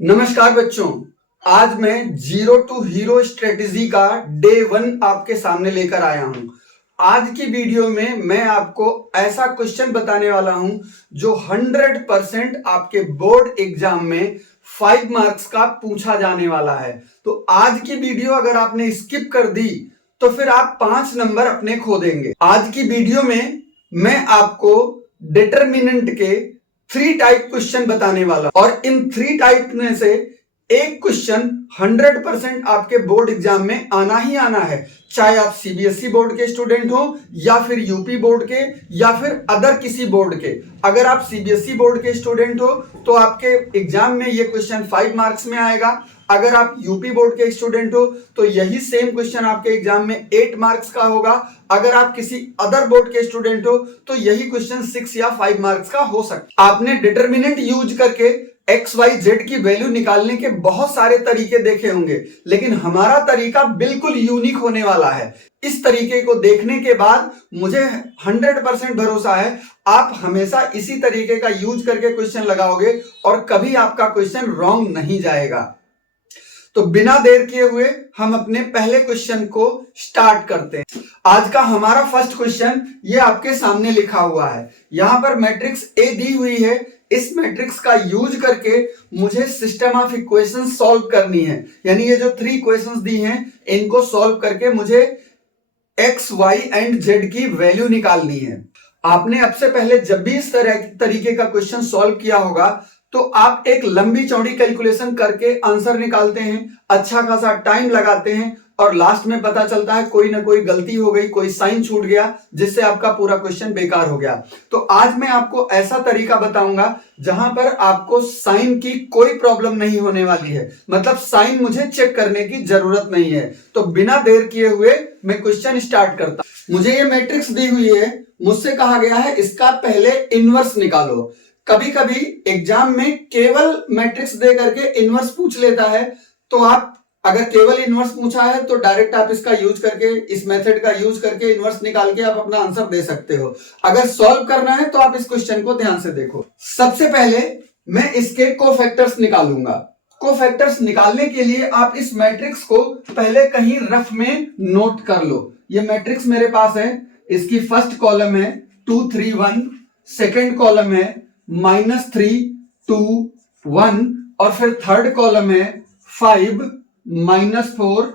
नमस्कार बच्चों, आज मैं जीरो टू हीरो स्ट्रेटेजी का डे 1 आपके सामने लेकर आया हूं। आज की वीडियो में मैं आपको ऐसा क्वेश्चन बताने वाला हूं जो 100% आपके बोर्ड एग्जाम में 5 मार्क्स का पूछा जाने वाला है। तो आज की वीडियो अगर आपने स्किप कर दी तो फिर आप 5 नंबर अपने खो देंगे। आज की वीडियो में मैं आपको डिटरमिनेंट के 3 टाइप क्वेश्चन बताने वाला और इन 3 टाइप में से एक क्वेश्चन 100% आपके बोर्ड एग्जाम में आना ही आना है, चाहे आप सीबीएसई बोर्ड के स्टूडेंट हो या फिर यूपी बोर्ड के या फिर अदर किसी बोर्ड के। अगर आप सीबीएसई बोर्ड के स्टूडेंट हो तो आपके एग्जाम में ये क्वेश्चन 5 मार्क्स में आएगा। अगर आप यूपी बोर्ड के स्टूडेंट हो तो यही सेम क्वेश्चन आपके एग्जाम में 8 मार्क्स का होगा। अगर आप किसी अदर बोर्ड के स्टूडेंट हो तो यही क्वेश्चन 6 या 5 मार्क्स का हो सकता है। आपने डिटरमिनेंट यूज करके XYZ की वैल्यू निकालने के बहुत सारे तरीके देखे होंगे, लेकिन हमारा तरीका बिल्कुल यूनिक होने वाला है। इस तरीके को देखने के बाद मुझे 100% भरोसा है आप हमेशा इसी तरीके का यूज करके क्वेश्चन लगाओगे और कभी आपका क्वेश्चन रॉन्ग नहीं जाएगा। तो बिना देर किए हुए हम अपने पहले क्वेश्चन को स्टार्ट करते हैं। आज का हमारा फर्स्ट क्वेश्चन ये आपके सामने लिखा हुआ है। यहां पर मैट्रिक्स ए दी हुई है। इस मैट्रिक्स का यूज करके मुझे सिस्टम ऑफ इक्वेशन सॉल्व करनी है, यानी ये जो 3 क्वेश्चंस दी हैं इनको सॉल्व करके मुझे एक्स वाई एंड जेड की वैल्यू निकालनी है। आपने अब से पहले जब भी इस तरीके का क्वेश्चन सॉल्व किया होगा तो आप एक लंबी चौड़ी कैलकुलेशन करके आंसर निकालते हैं, अच्छा खासा टाइम लगाते हैं और लास्ट में पता चलता है कोई ना कोई गलती हो गई, कोई साइन छूट गया जिससे आपका पूरा क्वेश्चन बेकार हो गया। तो आज मैं आपको ऐसा तरीका बताऊंगा जहां पर आपको साइन की कोई प्रॉब्लम नहीं होने वाली है, मतलब साइन मुझे चेक करने की जरूरत नहीं है। तो बिना देर किए हुए मैं क्वेश्चन स्टार्ट करता हूं। मुझे ये मैट्रिक्स दी हुई है, मुझसे कहा गया है इसका पहले इनवर्स निकालो। कभी कभी एग्जाम में केवल मैट्रिक्स दे करके इनवर्स पूछ लेता है, तो आप अगर केवल इनवर्स पूछा है तो डायरेक्ट आप इसका यूज करके, इस मेथड का यूज करके इनवर्स निकाल के आप अपना आंसर दे सकते हो। अगर सॉल्व करना है तो आप इस क्वेश्चन को ध्यान से देखो। सबसे पहले मैं इसके कोफैक्टर्स निकालूंगा। कोफैक्टर्स निकालने के लिए आप इस मैट्रिक्स को पहले कहीं रफ में नोट कर लो। ये मैट्रिक्स मेरे पास है, इसकी फर्स्ट कॉलम है 2 3 1, सेकेंड कॉलम है -3 2 1 और फिर थर्ड कॉलम है 5 -4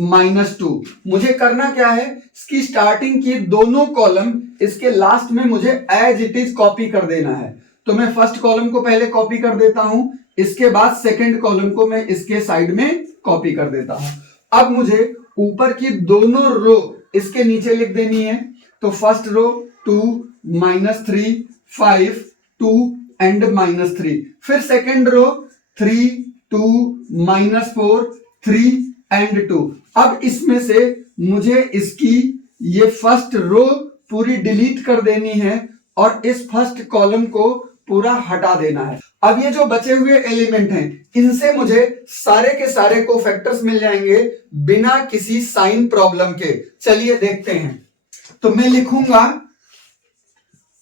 -2। मुझे करना क्या है, इसकी स्टार्टिंग की दोनों कॉलम इसके लास्ट में मुझे एज इट इज कॉपी कर देना है। तो मैं फर्स्ट कॉलम को पहले कॉपी कर देता हूं, इसके बाद सेकंड कॉलम को मैं इसके साइड में कॉपी कर देता हूं। अब मुझे ऊपर की दोनों रो इसके नीचे लिख देनी है। तो फर्स्ट रो 2 -3 5 2 एंड -3, फिर सेकेंड रो 3 2 -4 3 एंड 2। अब इसमें से मुझे इसकी ये फर्स्ट रो पूरी डिलीट कर देनी है और इस फर्स्ट कॉलम को पूरा हटा देना है। अब ये जो बचे हुए एलिमेंट हैं इनसे मुझे सारे के सारे कोफैक्टर्स मिल जाएंगे बिना किसी साइन प्रॉब्लम के। चलिए देखते हैं। तो मैं लिखूंगा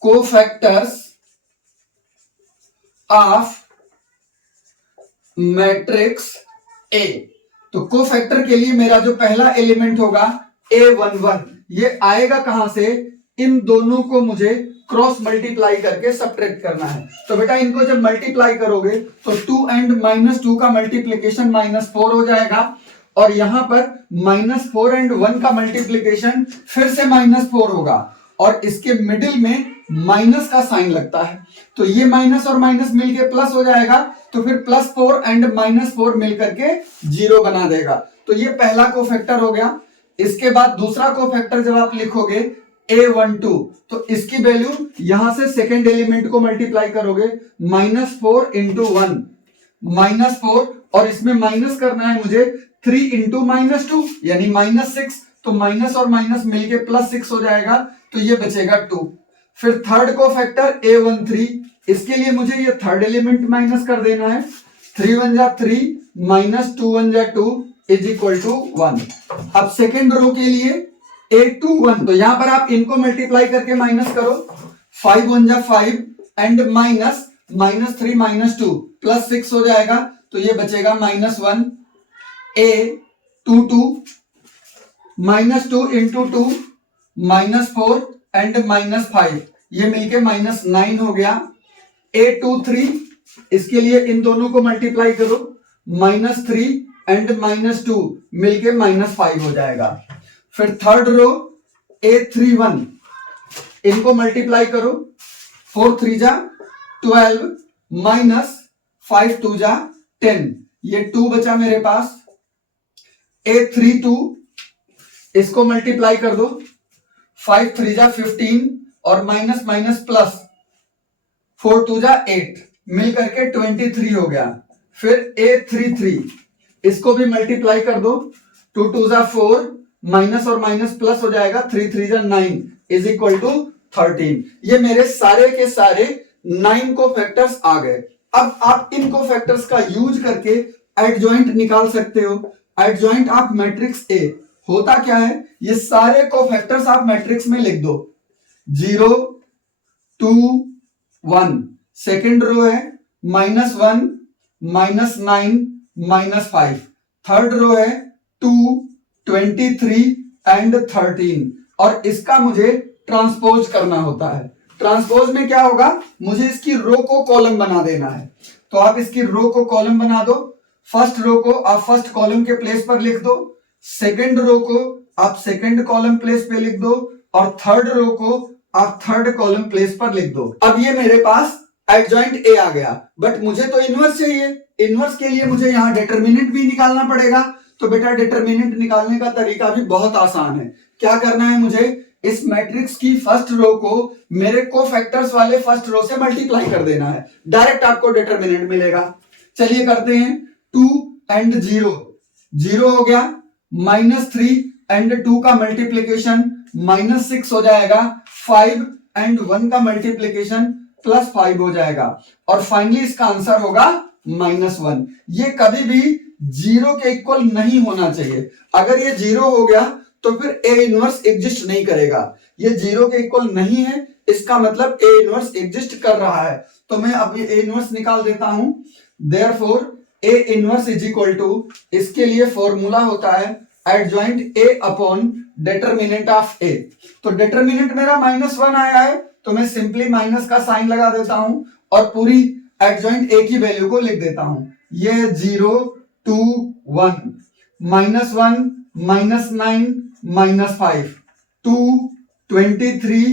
कोफैक्टर्स ऑफ मैट्रिक्स ए। तो कोफैक्टर के लिए मेरा जो पहला एलिमेंट होगा A11, ये आएगा कहां से, इन दोनों को मुझे क्रॉस मल्टीप्लाई करके सब्ट्रैक्ट करना है। तो बेटा इनको जब मल्टीप्लाई करोगे तो 2 एंड -2 का मल्टीप्लीकेशन -4 हो जाएगा और यहां पर -4 एंड 1 का मल्टीप्लीकेशन फिर से -4 होगा और इसके मिडिल में माइनस का साइन लगता है। तो ये माइनस और माइनस मिलके प्लस हो जाएगा, तो फिर +4 एंड -4 मिलकर के 0 बना देगा। तो ये पहला कोफैक्टर हो गया। इसके बाद दूसरा कोफैक्टर जब आप लिखोगे A12, तो इसकी वैल्यू यहां से सेकेंड एलिमेंट को मल्टीप्लाई करोगे, -4 × 1 -4 और इसमें माइनस करना है मुझे 3 × -2 यानी -6। तो माइनस और माइनस मिलके +6 हो जाएगा, तो ये बचेगा 2। फिर थर्ड कोफैक्टर A13, इसके लिए मुझे ये थर्ड एलिमेंट माइनस कर देना है। 3 1 जा 3 -2 1 जा 2 = 1। अब सेकेंड रो के लिए A21, तो यहां पर आप इनको मल्टीप्लाई करके माइनस करो। 5 1 जा 5 एंड -3 -2 +6 हो जाएगा। तो ये बचेगा -1 A22 -2 इंटू 2 -4 एंड -5, ये मिलके -9 हो गया। A23 इसके लिए इन दोनों को मल्टीप्लाई करो, -3 एंड -2 मिलके -5 हो जाएगा। फिर थर्ड रो A31 इनको मल्टीप्लाई करो, 4 3 जा 12 -5 2 जा 10, ये 2 बचा मेरे पास। A32 इसको मल्टीप्लाई कर दो, 5 3 जा 15 और माइनस माइनस प्लस 4 2 जा 8 मिल करके 23 हो गया। फिर A33 इसको भी मल्टीप्लाई कर दो, 2 2 जा 4 माइनस और माइनस प्लस हो जाएगा, 3 3 जा 9 इज इक्वल टू 13। ये मेरे सारे के सारे 9 को फैक्टर्स आ गए। अब आप इन को फैक्टर्स का यूज करके एडजॉइंट निकाल सकते हो। एडजॉइंट ऑफ मैट्रिक्स ए होता क्या है, ये सारे को फैक्टर्स आप मैट्रिक्स में लिख दो, 0 2 1, सेकेंड रो है -1 -9 -5, थर्ड रो है 2 23 एंड 13, और इसका मुझे ट्रांसपोज करना होता है। ट्रांसपोज में क्या होगा, मुझे इसकी रो को कॉलम बना देना है। तो आप इसकी रो को कॉलम बना दो, फर्स्ट रो को आप फर्स्ट कॉलम के प्लेस पर लिख दो, सेकेंड रो को आप सेकेंड कॉलम प्लेस पे लिख दो, और थर्ड रो को आप थर्ड कॉलम प्लेस पर लिख दो। अब ये मेरे पास एडजॉइंट ए आ गया, बट मुझे तो इनवर्स चाहिए। इनवर्स के लिए मुझे यहां डिटरमिनेंट भी निकालना पड़ेगा। तो बेटा डिटरमिनेंट निकालने का तरीका भी बहुत आसान है। क्या करना है, मुझे इस मैट्रिक्स की फर्स्ट रो को मेरे कोफैक्टर्स वाले फर्स्ट रो से मल्टीप्लाई कर देना है, डायरेक्ट आपको डिटरमिनेंट मिलेगा। चलिए करते हैं, 2 एंड 0 0 हो गया, -3 एंड 2 का मल्टीप्लीकेशन -6 हो जाएगा, 5 एंड 1 का मल्टीप्लीकेशन +5 हो जाएगा, और फाइनली इसका आंसर होगा -1। ये कभी भी 0 के इक्वल नहीं होना चाहिए। अगर ये 0 हो गया तो फिर ए इनवर्स एग्जिस्ट नहीं करेगा। ये 0 के इक्वल नहीं है, इसका मतलब ए इनवर्स एग्जिस्ट कर रहा है। तो मैं अब ए इनवर्स निकाल देता हूं। Therefore A inverse is equal to, इसके लिए फॉर्मूला होता है adjoint A upon determinant of A. तो डिटरमिनेंट मेरा -1 आया है, तो मैं सिंपली माइनस का साइन लगा देता हूं और पूरी एडजॉइंट ए की वैल्यू को लिख देता हूं। ये 0 2 1 -1 -9 -5 2 23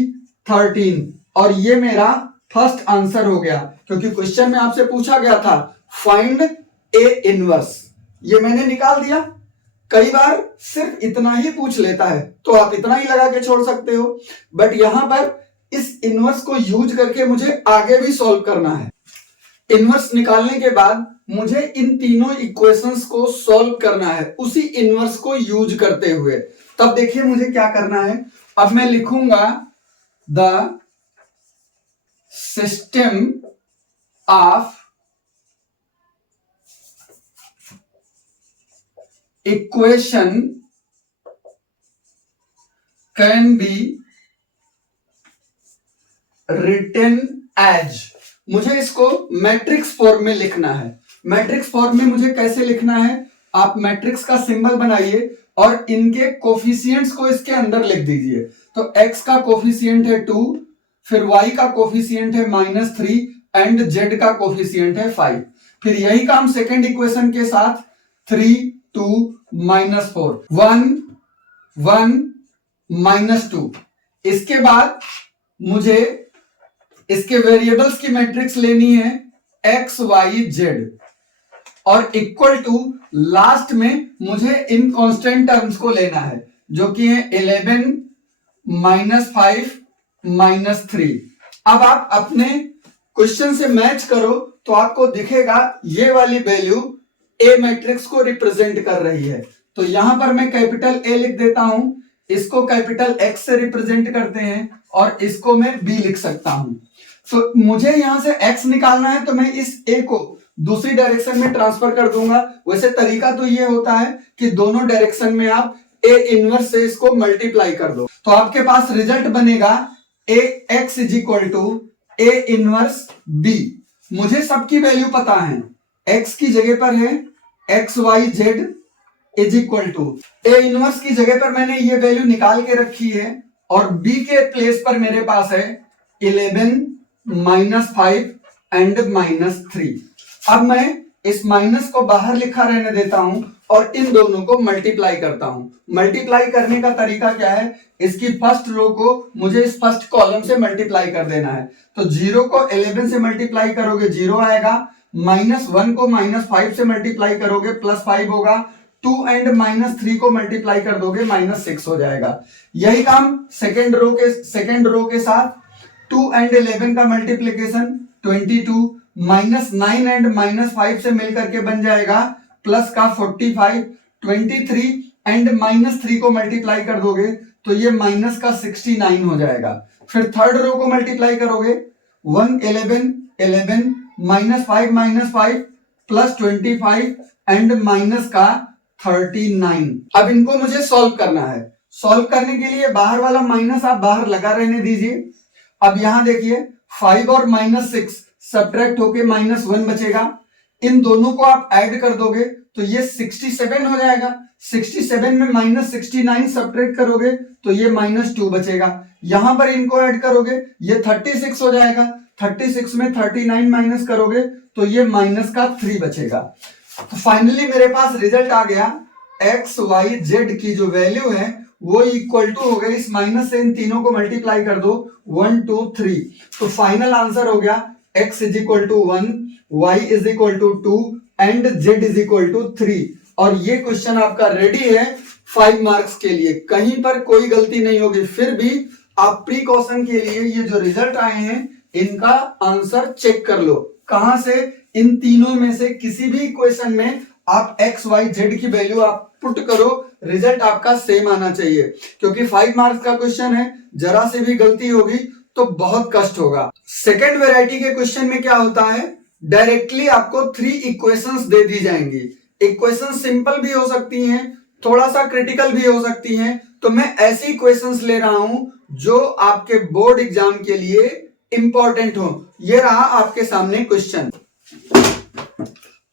13, और ये मेरा फर्स्ट आंसर हो गया, क्योंकि क्वेश्चन में आपसे पूछा गया था फाइंड ए इनवर्स। ये मैंने निकाल दिया। कई बार सिर्फ इतना ही पूछ लेता है तो आप इतना ही लगा के छोड़ सकते हो, बट यहां पर इस इनवर्स को यूज करके मुझे आगे भी सॉल्व करना है। इनवर्स निकालने के बाद मुझे इन तीनों इक्वेशंस को सॉल्व करना है उसी इनवर्स को यूज करते हुए। तब देखिए मुझे क्या करना है। अब मैं लिखूंगा the system of equation can be written as, मुझे इसको मैट्रिक्स फॉर्म में लिखना है। मैट्रिक्स फॉर्म में मुझे कैसे लिखना है, आप मैट्रिक्स का सिंबल बनाइए और इनके कोफिशिएंट्स को इसके अंदर लिख दीजिए। तो x का कोफिशिएंट है 2, फिर y का कोफिशिएंट है -3 एंड z का कोफिशिएंट है 5। फिर यही काम सेकेंड इक्वेशन के साथ 3 2 -4 1 1 -2। इसके बाद मुझे इसके वेरिएबल्स की मैट्रिक्स लेनी है x y z, और इक्वल टू लास्ट में मुझे इन कांस्टेंट टर्म्स को लेना है, जो कि है 11 -5 -3। अब आप अपने क्वेश्चन से मैच करो तो आपको दिखेगा ये वाली वैल्यू ए मैट्रिक्स को रिप्रेजेंट कर रही है। तो यहां पर मैं कैपिटल ए लिख देता हूं, इसको कैपिटल एक्स से रिप्रेजेंट करते हैं, और इसको मैं बी लिख सकता हूं। तो मुझे यहां से x निकालना है, तो मैं इस a को दूसरी डायरेक्शन में ट्रांसफर कर दूंगा। वैसे तरीका तो ये होता है कि दोनों डायरेक्शन में आप a इनवर्स से इसको मल्टीप्लाई कर दो, तो आपके पास रिजल्ट बनेगा ax is equal to a inverse b। मुझे सबकी वैल्यू पता है, x की जगह पर है x y z is equal to A inverse की जगह पर मैंने ये वैल्यू निकाल के रखी है और b के प्लेस पर मेरे पास है 11 -5 एंड -3। अब मैं इस माइनस को बाहर लिखा रहने देता हूं और इन दोनों को मल्टीप्लाई करता हूं। मल्टीप्लाई करने का तरीका क्या है, इसकी फर्स्ट रो को मुझे इस फर्स्ट कॉलम से मल्टीप्लाई कर देना है। तो 0 को 11 से मल्टीप्लाई करोगे 0 आएगा, -1 को -5 से मल्टीप्लाई करोगे +5 होगा, 2 एंड -3 को मल्टीप्लाई कर दोगे -6 हो जाएगा। यही काम सेकेंड रो के साथ 2 एंड 11 का मल्टीप्लीकेशन 22, -9 एंड -5 से मिलकर के बन जाएगा प्लस का 45, 23 एंड -3 को मल्टीप्लाई कर दोगे तो ये माइनस का 69 हो जाएगा। फिर थर्ड रो को मल्टीप्लाई करोगे 1 11 11 -5 प्लस 25 एंड माइनस का 39। अब इनको मुझे सॉल्व करना है। सॉल्व करने के लिए बाहर वाला माइनस आप बाहर लगा रहने दीजिए। अब यहां देखिए 5 और -6 सब्ट्रैक्ट होके -1 बचेगा। इन दोनों को आप ऐड कर दोगे तो ये 67 हो जाएगा। 67 में -69 सब्ट्रैक्ट करोगे तो ये -2 बचेगा। यहां पर इनको ऐड करोगे ये 36 हो जाएगा। 36 में 39 माइनस करोगे तो ये -3 बचेगा। तो फाइनली मेरे पास रिजल्ट आ गया, एक्स वाई जेड की जो वैल्यू है वो इक्वल टू हो गई, इस माइनस से इन तीनों को मल्टीप्लाई कर दो 1 2 3। तो फाइनल आंसर हो गया x is equal to 1, y is equal to 2 and z is equal to 3। और ये क्वेश्चन आपका रेडी है 5 मार्क्स के लिए, कहीं पर कोई गलती नहीं होगी। फिर भी आप प्रिकॉशन के लिए ये जो रिजल्ट आए हैं इनका आंसर चेक कर लो। कहां से, इन तीनों में से किसी भी क्वेश्चन में आप x y z की वैल्यू आप पुट करो, रिजल्ट आपका सेम आना चाहिए। क्योंकि 5 मार्क्स का क्वेश्चन है, जरा से भी गलती होगी तो बहुत कष्ट होगा। सेकेंड वैरायटी के क्वेश्चन में क्या होता है, डायरेक्टली आपको 3 इक्वेशंस दे दी जाएंगी। इक्वेशन सिंपल भी हो सकती हैं, थोड़ा सा क्रिटिकल भी हो सकती हैं। तो मैं ऐसी इक्वेशंस ले रहा हूं जो आपके बोर्ड एग्जाम के लिए इंपॉर्टेंट हो। ये रहा आपके सामने क्वेश्चन।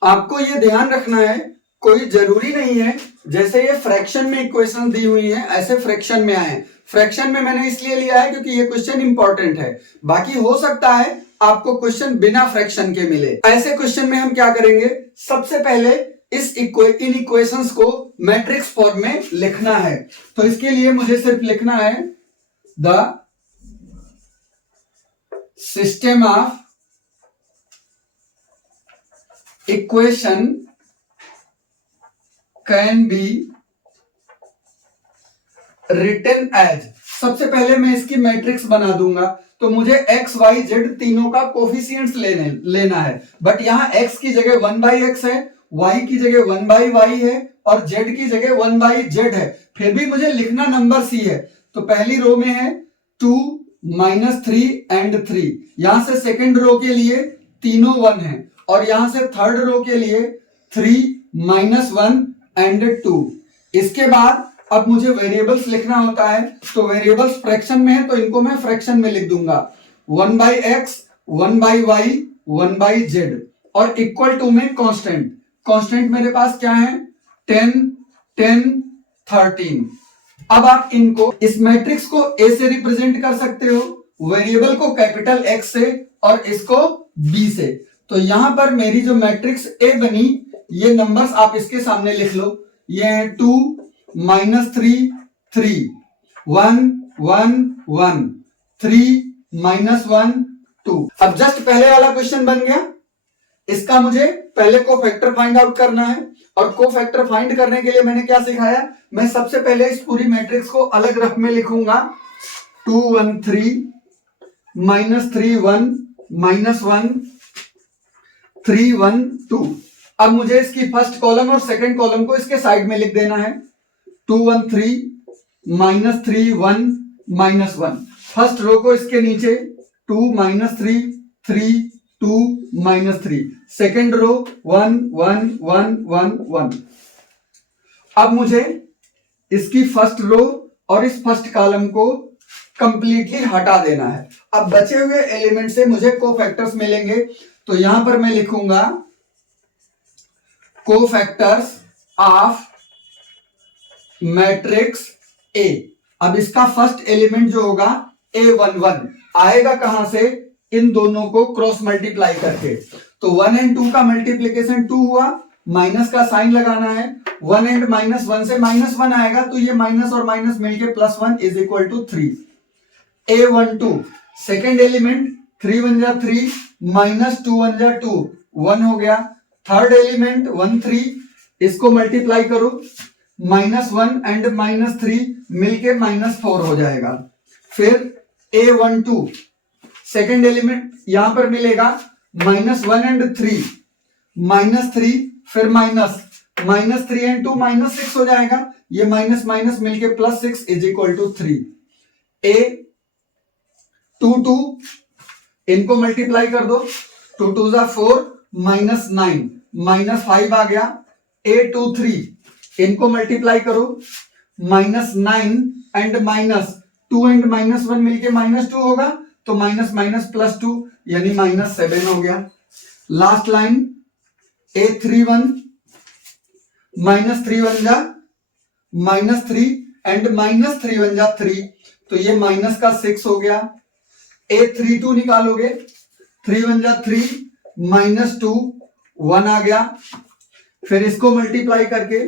आपको ये ध्यान रखना है, कोई जरूरी नहीं है जैसे ये फ्रैक्शन में इक्वेशन दी हुई है ऐसे फ्रैक्शन में आए। फ्रैक्शन में मैंने इसलिए लिया है क्योंकि ये क्वेश्चन इंपॉर्टेंट है। बाकी हो सकता है आपको क्वेश्चन बिना फ्रैक्शन के मिले। ऐसे क्वेश्चन में हम क्या करेंगे, सबसे पहले इन इक्वेशंस को मैट्रिक्स फॉर्म में लिखना है। तो इसके लिए मुझे सिर्फ लिखना है the system of equation can be written as. सबसे पहले मैं इसकी मैट्रिक्स बना दूंगा। तो मुझे एक्स वाई जेड तीनों का कोफिशिएंट्स लेना है। बट यहां x की जगह 1/x है, y की जगह 1/y है और z की जगह 1/z है। फिर भी मुझे लिखना नंबर सी है। तो पहली रो में है 2 -3 एंड 3। यहां से सेकेंड रो के लिए तीनों 1 है और यहां से थर्ड रो के लिए 3 -1 एंड 2। इसके बाद अब मुझे वेरिएबल्स लिखना होता है। तो वेरिएबल्स फ्रैक्शन में है तो इनको मैं फ्रैक्शन में लिख दूंगा 1/x 1/y 1/z और इक्वल टू में कांस्टेंट। कांस्टेंट मेरे पास क्या है 10 10 13। अब आप इनको इस मैट्रिक्स को a से रिप्रेजेंट कर सकते हो, वेरिएबल को कैपिटल X से और इसको B से। तो यहां पर मेरी जो मैट्रिक्स A बनी, ये नंबर्स आप इसके सामने लिख लो। ये है 2 -3 3 1 1 1 3 -1 2। अब जस्ट पहले वाला क्वेश्चन बन गया। इसका मुझे पहले कोफैक्टर फाइंड आउट करना है और कोफैक्टर फाइंड करने के लिए मैंने क्या सिखाया, मैं सबसे पहले इस पूरी मैट्रिक्स को अलग रफ में लिखूंगा 2 1 3 -3 1 -1 3 1 2। अब मुझे इसकी फर्स्ट कॉलम और सेकंड कॉलम को इसके साइड में लिख देना है 2 1 3 -3 1 -1। फर्स्ट रो को इसके नीचे 2 -3 3 2 -3। Second row 1 1 1 1 1। अब मुझे इसकी फर्स्ट रो और इस फर्स्ट कॉलम को कंप्लीटली हटा देना है। अब बचे हुए एलिमेंट से मुझे कोफैक्टर्स मिलेंगे। तो यहां पर मैं लिखूंगा कोफैक्टर्स ऑफ मैट्रिक्स ए। अब इसका फर्स्ट एलिमेंट जो होगा A11 आएगा कहां से, इन दोनों को क्रॉस मल्टीप्लाई करके। तो 1 एंड 2 का मल्टीप्लीकेशन 2 हुआ, माइनस का साइन लगाना है, 1 एंड -1 से -1 आएगा, तो ये माइनस और माइनस मिलके +1 is equal to 3। A12 second element, 3 1 जा 3 -2 1 जा 2, 1 हो गया। थर्ड एलिमेंट 1 3, इसको मल्टीप्लाई करो, -1 एंड -3 मिलके -4 हो जाएगा। फिर A12 सेकेंड एलिमेंट यहां पर मिलेगा -1 एंड 3, -3 फिर -3 एंड 2 -6 हो जाएगा, ये माइनस माइनस मिलके +6 इज इक्वल टू 3। A22 इनको मल्टीप्लाई कर दो, 2 2 जा 4 -9 -5 आ गया। A23 इनको मल्टीप्लाई करो, -9 एंड -2 एंड -1 मिलके -2 होगा, तो माइनस माइनस +2 यानी -7 हो गया। लास्ट लाइन A31 -3 1 जा -3 एंड -3 1 जा 3, तो ये माइनस का 6 हो गया। A32 निकालोगे, 3 1 जा 3 -2 1 आ गया। फिर इसको मल्टीप्लाई करके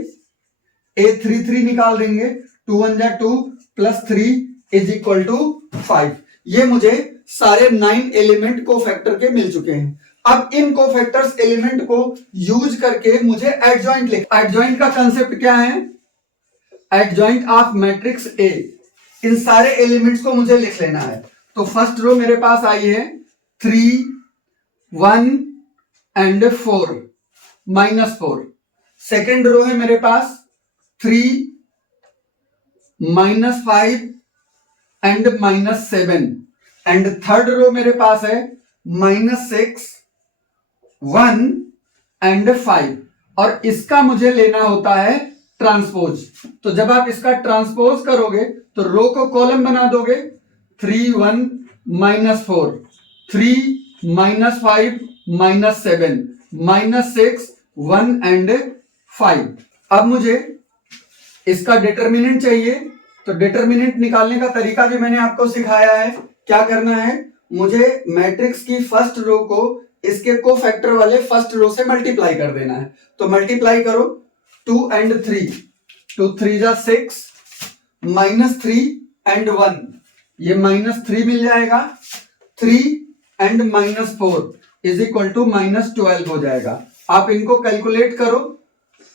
A33 निकाल देंगे, 2 1 जा 2 +3 इज इक्वल टू 5। ये मुझे सारे 9 एलिमेंट कोफैक्टर के मिल चुके हैं। अब इन कोफैक्टर्स एलिमेंट को यूज करके मुझे एडजॉइंट लिख, एडजॉइंट का कंसेप्ट क्या है, एडजॉइंट ऑफ मैट्रिक्स ए। इन सारे एलिमेंट्स को मुझे लिख लेना है। तो फर्स्ट रो मेरे पास आई है 3 1 एंड 4 -4। सेकेंड रो है मेरे पास 3 -5 एंड -7 एंड थर्ड रो मेरे पास है -6 1 एंड 5। और इसका मुझे लेना होता है ट्रांसपोज। तो जब आप इसका ट्रांसपोज करोगे तो रो को कॉलम बना दोगे, 3 1 -4 3 -5 -7 -6 1 एंड 5। अब मुझे इसका डिटर्मिनेंट चाहिए, तो डिटर्मिनेंट निकालने का तरीका भी मैंने आपको सिखाया है। क्या करना है, मुझे मैट्रिक्स की फर्स्ट रो को इसके कोफैक्टर वाले फर्स्ट रो से मल्टीप्लाई कर देना है। तो मल्टीप्लाई करो, 2 एंड 3, 2 3 जा 6 -3 एंड 1, ये -3 मिल जाएगा। 3 एंड -4 इज इक्वल टू -12 हो जाएगा। आप इनको कैलकुलेट करो,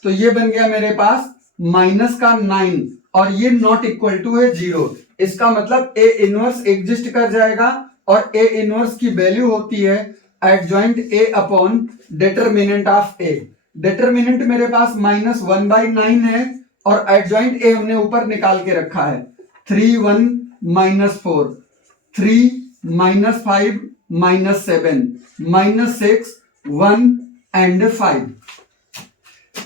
तो ये बन गया मेरे पास -9 और ये नॉट इक्वल टू है 0। इसका मतलब A इनवर्स एग्जिस्ट कर जाएगा और A इनवर्स की वैल्यू होती है adjoint A upon determinant of A। Determinant मेरे पास -1/9 है और एडजॉइंट A हमने ऊपर निकाल के रखा है, 3 1 -4 3 -5 -7 -6 1 एंड 5।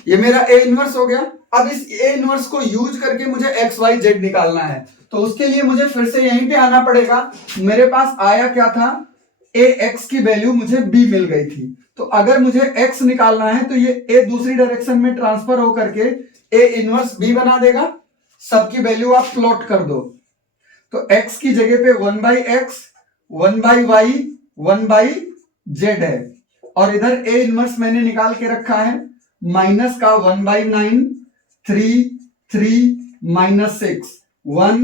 ये मेरा A इनवर्स हो गया। अब इस A इनवर्स को यूज करके मुझे एक्स वाई जेड निकालना है, तो उसके लिए मुझे फिर से यहीं पे आना पड़ेगा। मेरे पास आया क्या था, Ax की वैल्यू मुझे B मिल गई थी। तो अगर मुझे x निकालना है तो ये A दूसरी डायरेक्शन में ट्रांसफर होकर के A इनवर्स B बना देगा। सबकी वैल्यू आप प्लॉट कर दो, तो x की जगह पे 1/x 1/y 1/z है, और इधर A इनवर्स मैंने निकाल के रखा है माइनस का 1/9 3 3 -6 1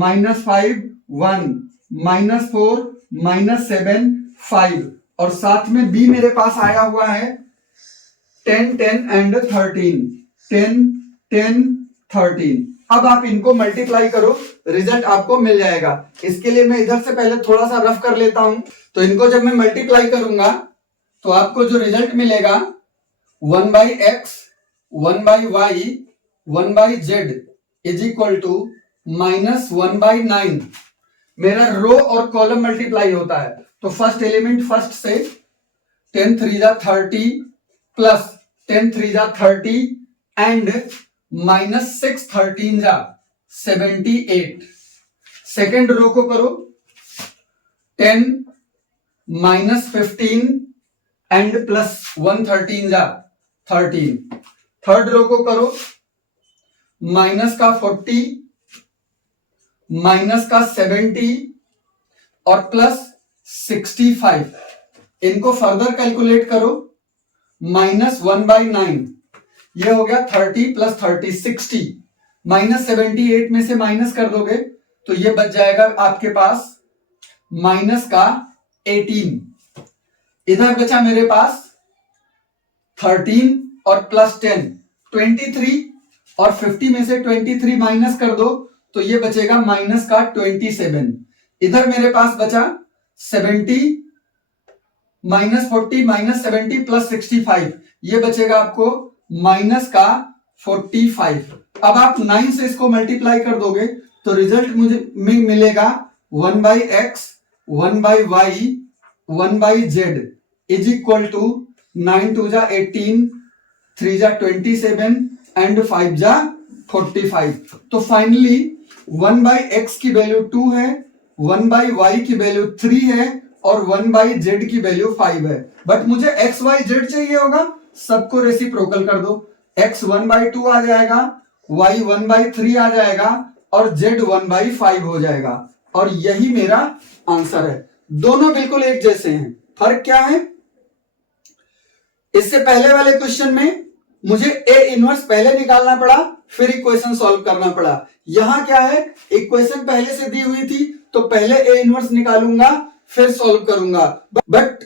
-5 1 -4 -7 5, और साथ में B मेरे पास आया हुआ है 10 10 एंड 13 10 10 13। अब आप इनको मल्टीप्लाई करो, रिजल्ट आपको मिल जाएगा। इसके लिए मैं इधर से पहले थोड़ा सा रफ कर लेता हूं। तो इनको जब मैं मल्टीप्लाई करूंगा तो आपको जो रिजल्ट मिलेगा 1/x 1/y 1/z is equal to -1/9। मेरा रो और कॉलम मल्टीप्लाई होता है, तो फर्स्ट एलिमेंट फर्स्ट से 10 3 जा 30 प्लस 10 3 जा 30 एंड -6 13 जा 78। सेकेंड रो को करो 10 -15 एंड +1 13 जा 13। थर्ड रो को करो, माइनस का 40, माइनस का 70 और प्लस 65। इनको फर्दर कैलकुलेट करो, -1/9, ये हो गया 30 + 30 60। -78 में से माइनस कर दोगे तो ये बच जाएगा आपके पास माइनस का 18। इधर बचा मेरे पास 13 और प्लस 10 23, और 50 में से 23 माइनस कर दो तो ये बचेगा माइनस का 27। इधर मेरे पास बचा 70 -40 -70 + 65, ये बचेगा आपको माइनस का 45। अब आप 9 से इसको मल्टीप्लाई कर दोगे तो रिजल्ट मुझे मिलेगा 1/x 1/y 1/z is equal to 9 2 जा 18, 3 जा 27 एंड 5 जा 45। तो फाइनली 1/x की वैल्यू 2 है, 1/y की वैल्यू 3 है और 1/z की वैल्यू 5 है। बट मुझे x y z चाहिए होगा, सबको रेसिप्रोकल कर दो, x 1/2 आ जाएगा, y 1/3 आ जाएगा और z 1/5 हो जाएगा। और यही मेरा आंसर है। दोनों बिल्कुल एक जैसे हैं, फर्क क्या है? इससे पहले वाले क्वेश्चन में मुझे a इनवर्स पहले निकालना पड़ा, फिर इक्वेशन सॉल्व करना पड़ा। यहां क्या है, इक्वेशन पहले से दी हुई थी तो पहले a इनवर्स निकालूंगा फिर सॉल्व करूंगा। बट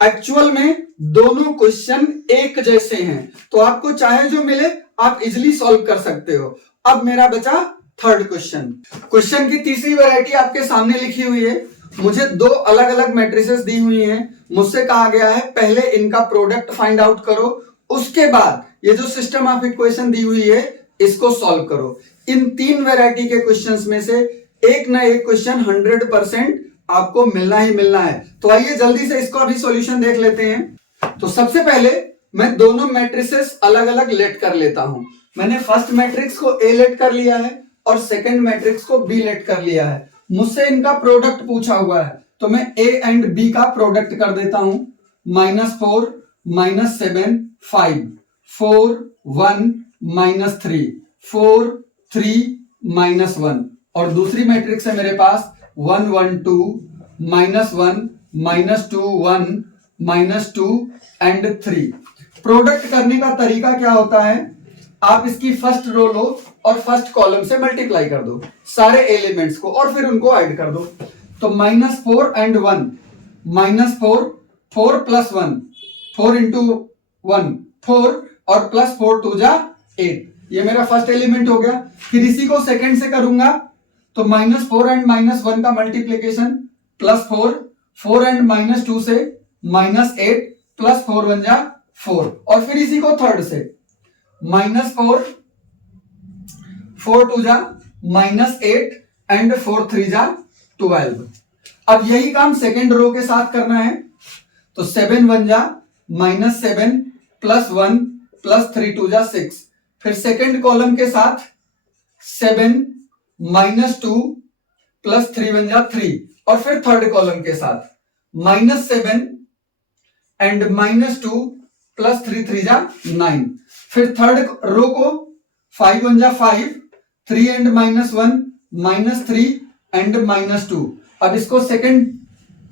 एक्चुअल में दोनों क्वेश्चन एक जैसे हैं, तो आपको चाहे जो मिले आप इजिली सॉल्व कर सकते हो। अब मेरा बचा थर्ड क्वेश्चन। क्वेश्चन की तीसरी वैरायटी आपके सामने लिखी हुई है। मुझे दो अलग अलग मैट्रिसेस दी हुई हैं, मुझसे कहा गया है पहले इनका प्रोडक्ट फाइंड आउट करो, उसके बाद ये जो सिस्टम ऑफ इक्वेशन दी हुई है इसको सॉल्व करो। इन तीन वैरायटी के क्वेश्चंस में से एक ना एक क्वेश्चन 100% आपको मिलना ही मिलना है। तो आइए जल्दी से इसको अभी सॉल्यूशन देख लेते हैं। तो सबसे पहले मैं दोनों मैट्रिसेस अलग अलग लेट कर लेता हूं। मैंने फर्स्ट मैट्रिक्स को ए लेट कर लिया है और सेकंड मैट्रिक्स को बी लेट कर लिया है। मुझसे इनका प्रोडक्ट पूछा हुआ है तो मैं ए एंड बी का प्रोडक्ट कर देता हूं। -4 -7 5 4 1 -3 4 3 -1। और दूसरी मैट्रिक्स है मेरे पास 1 1 2 -1 -2 1 -2 एंड 3। प्रोडक्ट करने का तरीका क्या होता है, आप इसकी फर्स्ट रो लो और फर्स्ट कॉलम से मल्टीप्लाई कर दो सारे एलिमेंट्स को और फिर उनको ऐड कर दो। तो -4 एंड 1 -4 4 + 1 4 इंटू 1 4 और +4 2 जा 8, ये मेरा फर्स्ट एलिमेंट हो गया। फिर इसी को सेकंड से करूंगा तो -4 एंड -1 का मल्टीप्लीकेशन +4 4 एंड -2 से -8 +4 1 जा 4, और फिर इसी को थर्ड से -4 4 2 जा -8 एंड 4 3 जा 12। अब यही काम सेकेंड रो के साथ करना है। तो 7 1 जा -7 +1 +3 2 जा 6। फिर सेकेंड कॉलम के साथ 7 -2 +3 1 जा 3, और फिर थर्ड कॉलम के साथ -7 एंड -2 +3 3 जा 9। फिर थर्ड रो को 5 1 जा 5 3 एंड -1 -3 एंड -2। अब इसको सेकंड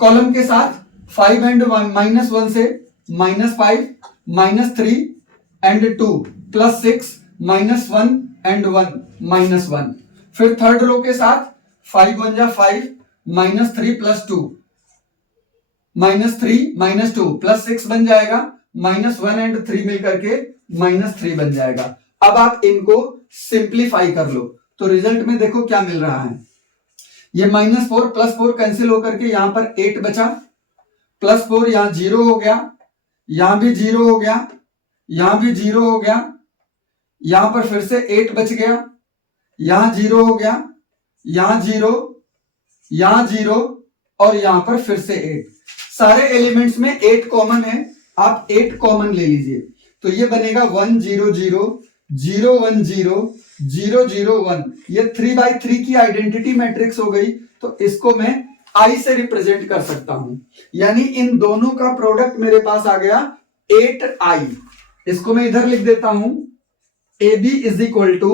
कॉलम के साथ 5 एंड -1 से -5 -3 एंड 2 +6 -1 एंड 1 -1। फिर थर्ड रो के साथ 5 1 जा 5 -3 +2 -3 -2 +6 बन जाएगा, -1 एंड 3 मिलकर के -3 बन जाएगा। अब आप इनको सिंप्लीफाई कर लो तो रिजल्ट में देखो क्या मिल रहा है। ये -4 +4 कैंसिल होकर के यहां पर 8 बचा, +4 यहां 0 हो गया, यहां भी 0 हो गया, यहां भी 0 हो गया, यहां पर फिर से 8 बच गया, यहां 0 हो गया, यहां 0, यहां 0 और यहां पर फिर से 8। सारे एलिमेंट्स में 8 कॉमन है, आप 8 कॉमन ले लीजिए तो ये बनेगा 1 0 0 0 1 0 0 0 1। ये 3/3 की आइडेंटिटी मैट्रिक्स हो गई, तो इसको मैं I से रिप्रेजेंट कर सकता हूं। यानी इन दोनों का प्रोडक्ट मेरे पास आ गया 8I। इसको मैं इधर लिख देता हूं, AB is equal to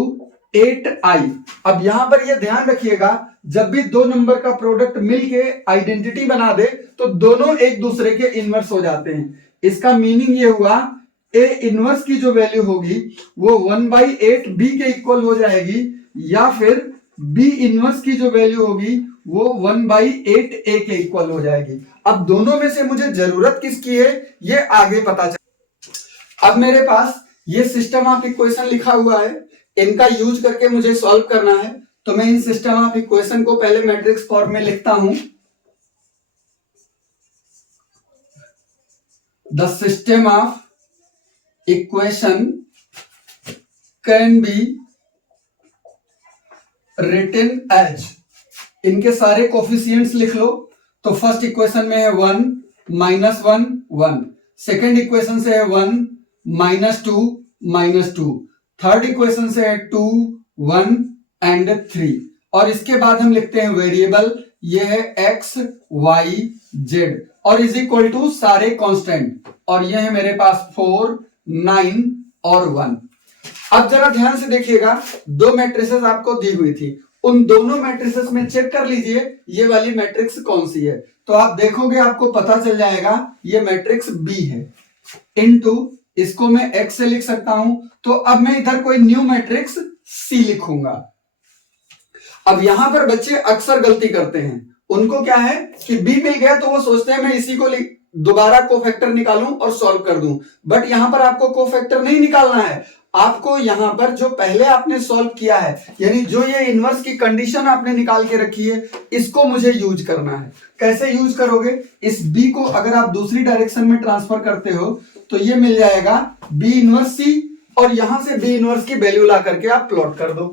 8i। अब यहां पर यह ध्यान रखिएगा, जब भी दो नंबर का प्रोडक्ट मिलके आइडेंटिटी बना दे तो दोनों एक दूसरे के इनवर्स हो जाते हैं। इसका मीनिंग ये हुआ, ए इनवर्स की जो वैल्यू होगी वो 1/8 बी के इक्वल हो जाएगी, या फिर बी इनवर्स की जो वैल्यू होगी वो 1/8 ए के इक्वल हो जाएगी। अब दोनों में से मुझे जरूरत किसकी है ये आगे पता चल। अब मेरे पास ये सिस्टम ऑफ इक्वेशन लिखा हुआ है, इनका यूज करके मुझे सॉल्व करना है। तो मैं इन सिस्टम ऑफ इक्वेशन को पहले मैट्रिक्स फॉर्म में लिखता हूं। The system of equation can be written as, इनके सारे कोफिशिएंट्स लिख लो। तो फर्स्ट इक्वेशन में है 1 -1 1, सेकेंड इक्वेशन से है 1 -2 -2, थर्ड इक्वेशन से है 2 1 एंड 3, और इसके बाद हम लिखते हैं वेरिएबल, ये है x y z, और इज इक्वल टू सारे कांस्टेंट, और ये है मेरे पास 4 9 और 1। अब जरा ध्यान से देखिएगा, दो मैट्रिसेस आपको दी हुई थी, उन दोनों मैट्रिसेस में चेक कर लीजिए ये वाली मैट्रिक्स कौन सी है। तो आप देखोगे आपको पता चल जाएगा ये मैट्रिक्स बी है। इनटू इसको मैं x से लिख सकता हूं, तो अब मैं इधर कोई न्यू मैट्रिक्स सी लिखूंगा। अब यहां पर बच्चे अक्सर गलती करते हैं, उनको क्या है कि बी मिल गया तो वो सोचते हैं मैं इसी को दोबारा कोफैक्टर निकालूं और सॉल्व कर दूं, बट यहां पर आपको कोफैक्टर नहीं निकालना है। आपको यहां पर जो पहले आपने सॉल्व किया है, यानी जो ये इनवर्स की कंडीशन आपने निकाल के रखी है, इसको मुझे यूज करना है। कैसे यूज करोगे, इस बी को अगर आप दूसरी डायरेक्शन में ट्रांसफर करते हो तो ये मिल जाएगा बी इनवर्स सी, और यहां से बी इनवर्स की वैल्यू ला करके आप प्लॉट कर दो,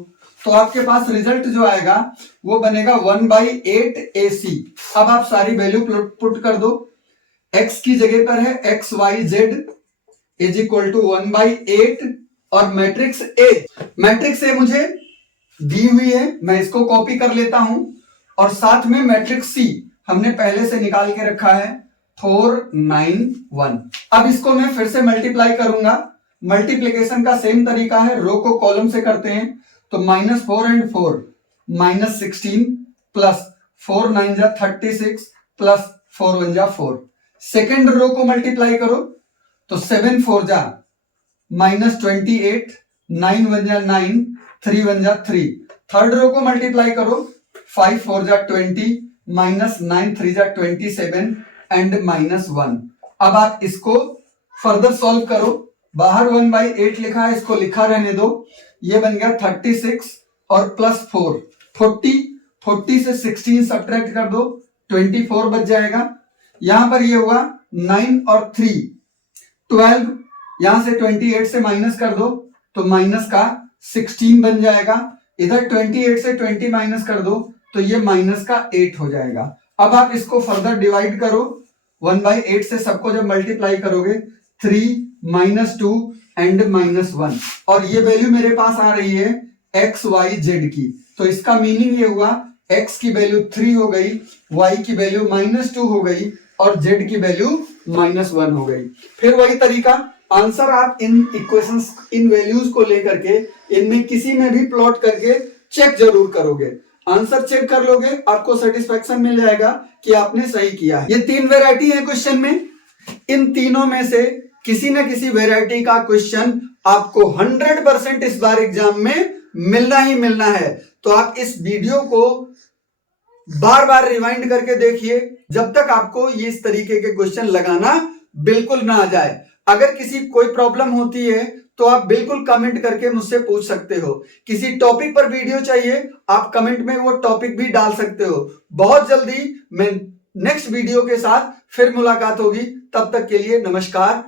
तो आपके पास रिजल्ट जो आएगा वो बनेगा 1/8 AC। अब आप सारी वैल्यू पुट कर दो, x की जगह पर है x y z is equal to 1/8, और मैट्रिक्स ए मुझे दी हुई है, मैं इसको कॉपी कर लेता हूं, और साथ में मैट्रिक्स सी हमने पहले से निकाल के रखा है 4 9 1। अब इसको मैं फिर से मल्टीप्लाई करूंगा, मल्टीप्लिकेशन का सेम तरीका है, रो को कॉलम से करते हैं, तो -4 and 4 -16 प्लस 4 9 जा 36 प्लस 4 1 जा 4। सेकेंड रो को मल्टीप्लाई करो तो 7 4 जा -28, 9 1 जा 9, 3 1 जा 3। थर्ड रो को मल्टीप्लाई करो, 5 4 जा 20, -9 3 जा 27 एंड -1। अब आप इसको फर्दर सॉल्व करो, बाहर 1/8 लिखा है, इसको लिखा रहने दो, ये बन गया 36 और प्लस 4 40 से 16 सब्ट्रैक्ट कर दो, 24 बच जाएगा। यहां पर ये हुआ 9 और 3 12, यहां से 28 से माइनस कर दो तो माइनस का 16 बन जाएगा, इधर 28 से 20 माइनस कर दो तो ये माइनस का 8 हो जाएगा। अब आप इसको फर्दर डिवाइड करो, 1/8 से सबको जब मल्टीप्लाई करोगे 3 -2 एंड -1, और ये वैल्यू मेरे पास आ रही है x y z की। तो इसका मीनिंग ये हुआ x की वैल्यू 3 हो गई, y की वैल्यू -2 हो गई, और z की वैल्यू -1 हो गई। फिर वही तरीका, आंसर आप इन इक्वेशंस, इन वैल्यूज को लेकर के इनमें किसी में भी प्लॉट करके चेक जरूर करोगे। आंसर चेक कर लोगे, आपको सेटिस्फेक्शन मिल जाएगा कि आपने सही किया है। ये 3 वेराइटी है क्वेश्चन में, इन तीनों में से किसी न किसी वेराइटी का क्वेश्चन आपको 100% इस बार एग्जाम में मिलना ही मिलना है। तो आप इस वीडियो को बार बार रिवाइंड करके देखिए जब तक आपको ये इस तरीके के क्वेश्चन लगाना बिल्कुल ना आ जाए। अगर किसी कोई प्रॉब्लम होती है तो आप बिल्कुल कमेंट करके मुझसे पूछ सकते हो। किसी टॉपिक पर वीडियो चाहिए, आप कमेंट में वो टॉपिक भी डाल सकते हो। बहुत जल्दी मैं नेक्स्ट वीडियो के साथ फिर मुलाकात होगी, तब तक के लिए नमस्कार।